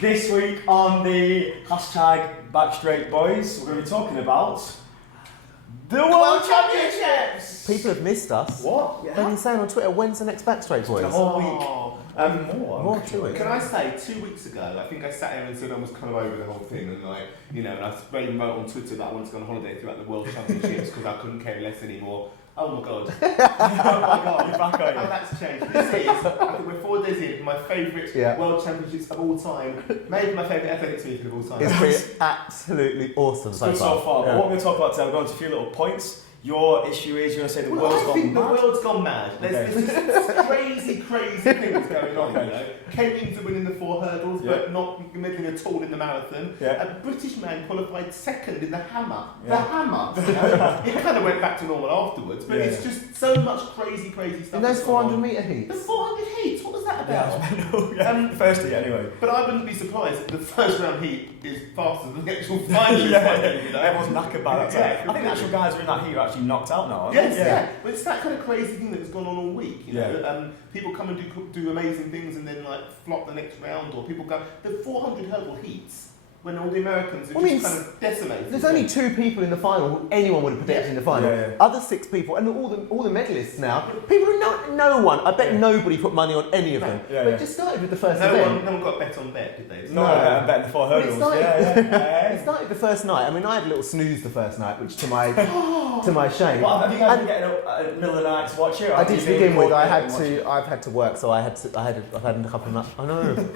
This week on the hashtag Backstraight Boys, we're going to be talking about the World Championships! People have missed us. What? They've been saying on Twitter, when's the next Backstraight Boys? The whole week. More to it. Can I say, 2 weeks ago, I think I sat here and said I was kind of over the whole thing, and and I even wrote on Twitter that I wanted to go on holiday throughout the World Championships because I couldn't care less anymore. Oh my god. Oh my god, you're back, are you? Oh, that's changed. This is, I think we're 4 days in, my favourite World Championships of all time. Maybe my favourite athletics meeting of all time. It's been absolutely awesome so Good far. so far. But what we're going to talk about today, we're going to a few little points. Your issue is you're going to say the world's gone mad. The world's gone mad. There's this crazy things going on. Kenyans are winning the 4 hurdles, but not meddling at all in the marathon. A British man qualified second in the hammer. The hammer. It kind of went back to normal afterwards, but it's just so much crazy stuff. In those 400 metre heats. The 400 heats. What was that about? First heat anyway. But I wouldn't be surprised if the first round heat is faster than the actual final. Everyone's knackered by that time. I think the actual guys who are in that heat are actually knocked out now, aren't they? Yes. But it's that kind of crazy thing that has gone on all week. People come and do amazing things and then flop the next round, or people go the 400 hurdle heats when all the Americans are just kind of decimated. There's only 2 people in the final who anyone would have predicted in the final. Other 6 people, and all the medalists now, people who no one. I bet nobody put money on any of them. But it just started with the first event. No one got bet on bet, did they? No, I bet the 4 hurdles. It started the first night. I mean, I had a little snooze the first night, which to my shame. Well, have you guys been getting up at the middle of the night to watch it? I did to begin with. I've had to work, so I've had a couple of nights.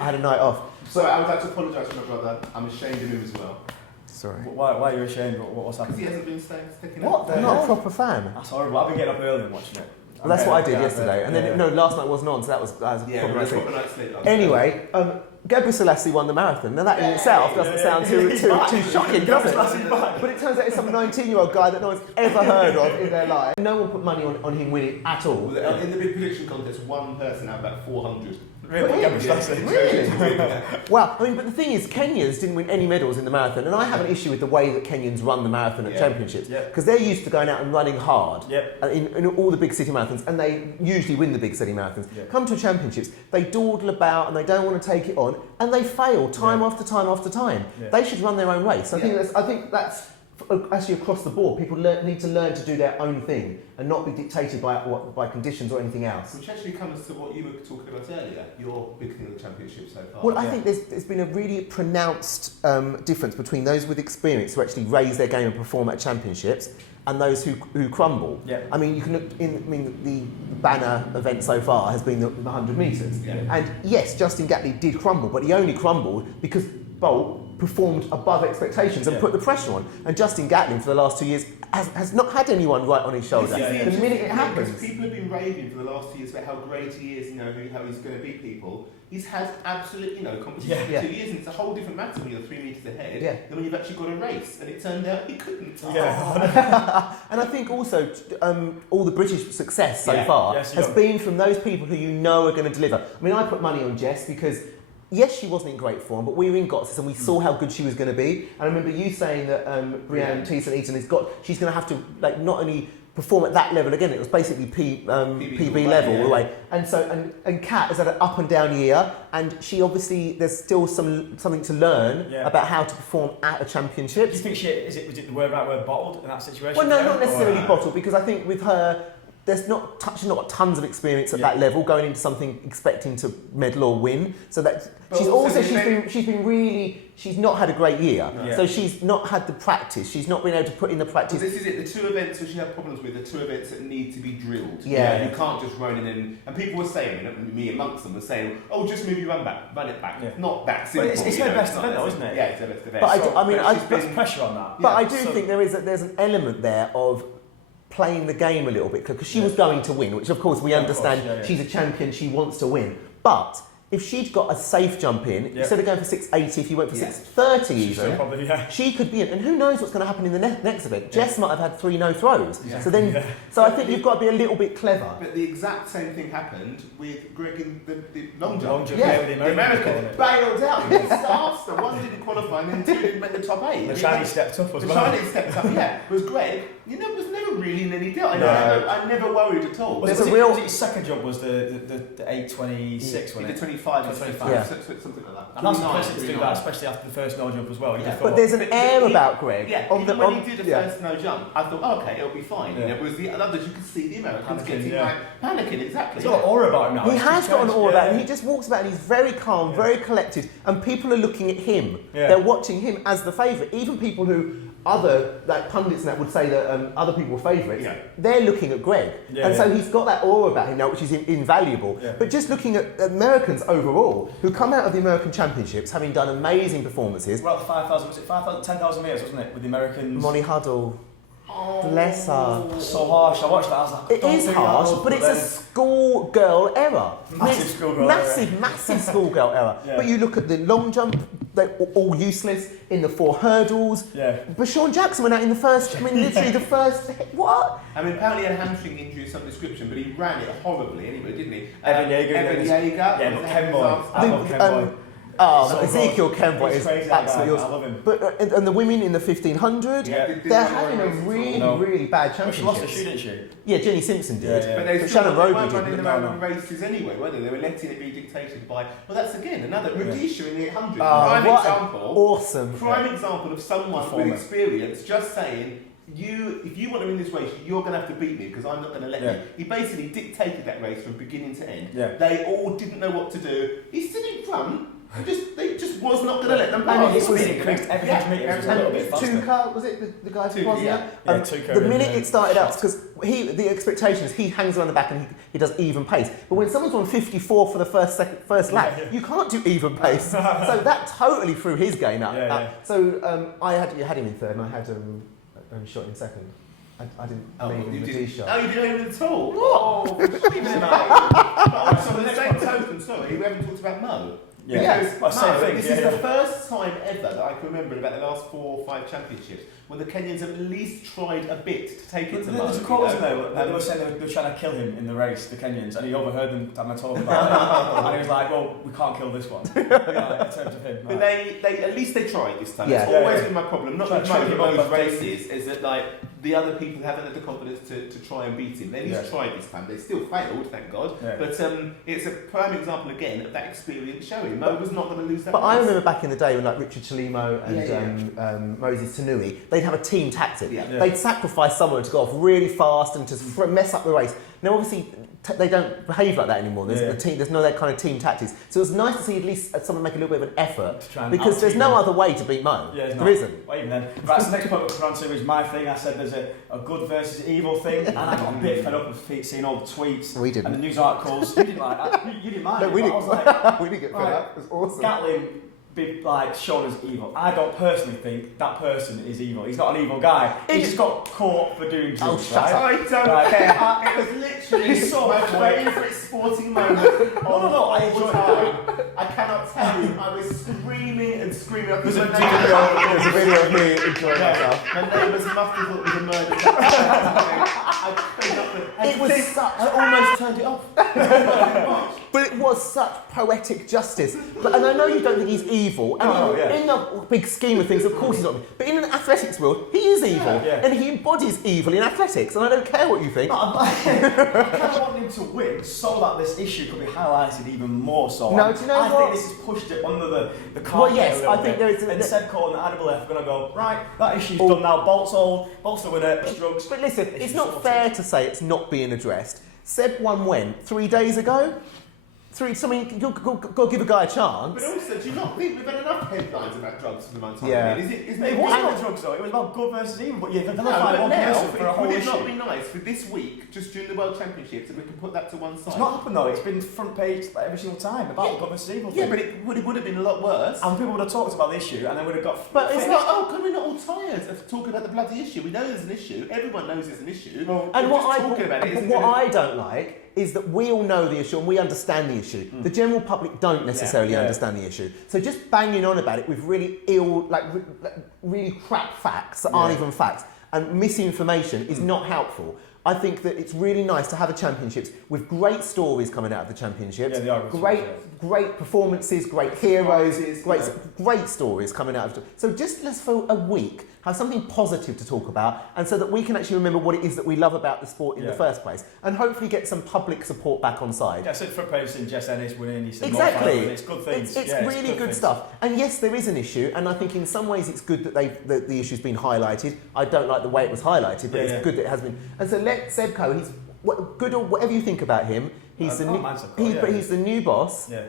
I had a night off. So I would like to apologise to my brother. I'm ashamed of him as well. Sorry. Why are you ashamed? What's happened? Because he hasn't been sticking up. What? I'm not a proper fan. That's horrible. I've been getting up early and watching it. Well, that's what I did yesterday. And then, last night wasn't on, so that was proper night's sleep. Anyway, Gebre Selassie won the marathon. Now that in itself doesn't sound too shocking, does it? But it turns out it's some 19-year-old guy that no one's ever heard of in their life. No one put money on him winning at all. Well, in the big prediction contest, one person out of about 400. Really? Well, I mean, but the thing is, Kenyans didn't win any medals in the marathon, and I have an issue with the way that Kenyans run the marathon at championships, because they're used to going out and running hard in all the big city marathons, and they usually win the big city marathons. Come to championships, they dawdle about and they don't want to take it on, and they fail time after time after time. They should run their own race. I think that's actually across the board. People need to learn to do their own thing and not be dictated by conditions or anything else. Which actually comes to what you were talking about earlier, your big thing of the championship so far. Well, I think there's been a really pronounced difference between those with experience who actually raise their game and perform at championships and those who crumble. I mean, you can look the banner event so far has been the 100 metres. And yes, Justin Gatley did crumble, but he only crumbled because Bolt performed above expectations and put the pressure on. And Justin Gatlin, for the last 2 years, has not had anyone right on his shoulder. The minute it happens. People have been raving for the last 2 years about how great he is, how he's going to beat people. He's had absolutely no competition for 2 years, and it's a whole different matter when you're 3 metres ahead than when you've actually got a race. And it turned out he couldn't. And I think also all the British success so far has been from those people who are going to deliver. I mean, I put money on Jess because yes, she wasn't in great form, but we were in Gotsis and we saw how good she was going to be. And I remember you saying that Brianne Thiessen-Eaton she's going to have to not only perform at that level again. It was basically PB level all the way. And so and Kat has had an up and down year, and she obviously there's still something to learn about how to perform at a championship. Do you think was it the word bottled in that situation? Well, no, not necessarily bottled, because I think with her, she's not got tons of experience at that level, going into something expecting to medal or win. So that she's not had a great year. So she's not had the practice. She's not been able to put in the practice. Well, this is it. The 2 events which you have problems with, the 2 events that need to be drilled. You can't just run in. And people were saying, me amongst them, were saying, "Oh, just move your run it back." It's not that simple. But it's her best event, though, isn't it? Yeah, it's her best event. But there's pressure on that. But I do think there's an element there of playing the game a little bit, because she was going to win, which of course we understand. She's a champion, she wants to win. But if she'd got a safe jump in, instead of going for 680, if you went for 630 even, she could be in. And who knows what's going to happen in the next event? Jess might have had 3 no throws. So I think you've got to be a little bit clever. But the exact same thing happened with Greg in the long jump. The American bailed out in disaster. 1 didn't qualify and then 2 didn't make the top 8. The Chinese stepped up as well. The Chinese stepped up, whereas Greg, was never really in any doubt. I never worried at all. Was his second job was the 8:26, wasn't it? The 25, something like that. And that's impressive to do that, especially after the first no jump as well. But there's an air about Greg. Yeah, when he did the first no jump, I thought, okay, it'll be fine. Whereas the others, you could see the Americans getting panicking, exactly. He's got an aura about him now. He has got an aura about him. He just walks about and he's very calm, very collected, and people are looking at him. They're watching him as the favourite. Even people who other pundits and that would say that other people were favourites. They're looking at Greg, so he's got that aura about him now, which is invaluable. But just looking at Americans overall, who come out of the American Championships having done amazing performances. Well, 10,000 metres, wasn't it, with the Americans? Molly Huddle. Bless her. So harsh. I watched that. I was like, it is harsh, but it's a schoolgirl error. Massive schoolgirl error. Massive schoolgirl error. But you look at the long jump, they're all useless. In the 4 hurdles. But Sean Jackson went out in the first, literally the first. What? Apparently a hamstring injury of some description, but he ran it horribly anyway, didn't he? Evan Yeager. Yeah, but Kenboy. I love Kenboy. Ezekiel Kenboy is absolutely awesome. I love him. But and the women in the 1500, they're having a really bad championship. She lost a shoe, didn't she? Yeah, Jenny Simpson did. But Shannon Roby didn't. Running their own races anyway, weren't they? They were letting it be dictated by. Well, that's again another Rudisha in the 800. Prime example. Awesome. Prime example of someone with experience just saying. If you want to win this race, you're going to have to beat me because I'm not going to let you. He basically dictated that race from beginning to end. They all didn't know what to do. He stood in front. They just was not going to let them pass. It was everything's a little bit faster. Tuka, was it the guy from Bosnia? Tuka. The minute it started out, because the expectation is he hangs around the back and he does even pace. But when someone's on 54 for the first lap, you can't do even pace. So that totally threw his game out. So I had him in third, and I had shot in second. I didn't leave him the tee shot. Oh, you didn't leave him at all? Oh, leave him out. So the same token, sorry, we haven't talked about Mo. This is the first time ever that I can remember in about the last 4 or 5 championships when the Kenyans at least tried a bit to take it to Mo. There's a quote, wasn't there? They were saying they were trying to kill him in the race, the Kenyans, and he overheard them having a talk about it. And he was like, well, we can't kill this one. In terms of him. But they at least they tried this time. It's always been my problem. Not with Mo's races, is that the other people haven't had the confidence to try and beat him. They at least tried this time. They still failed, thank God. But it's a prime example again of that experience showing. Mo was not going to lose that race. I remember back in the day when Richard Chalimo and Moses Tanui, they'd have a team tactic. They'd sacrifice someone to go off really fast and to mess up the race. Now obviously they don't behave like that anymore. There's no that kind of team tactics. So it was nice to see at least someone make a little bit of an effort because there's no other way to beat Mo. There isn't. Well, even then. Right, so the next point we'll come on to is my thing. I said there's a good versus evil thing, and I got a bit fed up of seeing all the tweets and the news articles. You didn't like that. You didn't mind it. We didn't. I was like, we didn't get fed up. It was awesome. Gatlin be shown as evil. I don't personally think that person is evil. He's not an evil guy. He just got caught for doing drugs. Shut up. I don't care. It was literally so much waiting for its sporting moment. No, I enjoyed it. I cannot tell you, I was screaming and screaming. There's a video of me enjoying myself. My neighbours must have thought it was a murder. I almost turned it off. But it was such poetic justice. And I know you don't think he's evil. And in the big scheme of things, of course he's not. But in an athletics world, he is evil. And he embodies evil in athletics. And I don't care what you think. I kind of want him to win so that this issue could be highlighted even more so. No, do you know what? I think this has pushed it under the carpet. Well, yes, I think there is. And Seb Cole and IAAF are going to go, right, that issue's done now. Bolt's the winner, drugs. But listen, it's not fair to say it's not being addressed. Seb won when? 3 days ago? You've got to give a guy a chance. But also, do you not think we've had enough headlines about drugs for the amount of time? It wasn't about drugs though, it was about good versus evil, but you've vilified one person for a whole issue. Would it not be nice for this week, just during the World Championships, if we can put that to one side? It's not happened though, it's been front page every single time about the good versus evil thing. Yeah, but it would have been a lot worse. And people would have talked about the issue and they would have got... But it's not, can we not all tired of talking about the bloody issue? We know there's an issue, everyone knows there's an issue. And what I don't like is that we all know the issue and we understand the issue. The general public don't necessarily understand the issue. So just banging on about it with really really crap facts that aren't even facts and misinformation is not helpful. I think that it's really nice to have a championships with great stories coming out of the championships. Yeah, they are great performances, great heroes, great stories coming out of it. So just let's for a week have something positive to talk about, and so that we can actually remember what it is that we love about the sport in the first place, and hopefully get some public support back on side. Yeah, so for posting Jess Ennis winning, he said exactly. It's good things. It's really good stuff. And yes, there is an issue, and I think in some ways it's good that the issue's been highlighted. I don't like the way it was highlighted, but it's good that it has been. And so let Sebco, he's good or whatever you think about him. He's the new boss. Yeah.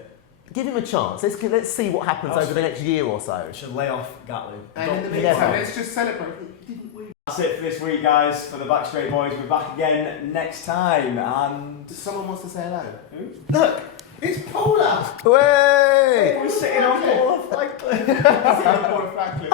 Give him a chance. Let's see what happens over the next year or so. Should lay off Gatlin. And in the meantime, let's just celebrate. Didn't we? That's it for this week, guys. For the Back Straight Boys, we're back again next time. And someone wants to say hello. Who? Look, it's Paula. Way! We're sitting on Paula Franklin. Sitting on Paula Franklin.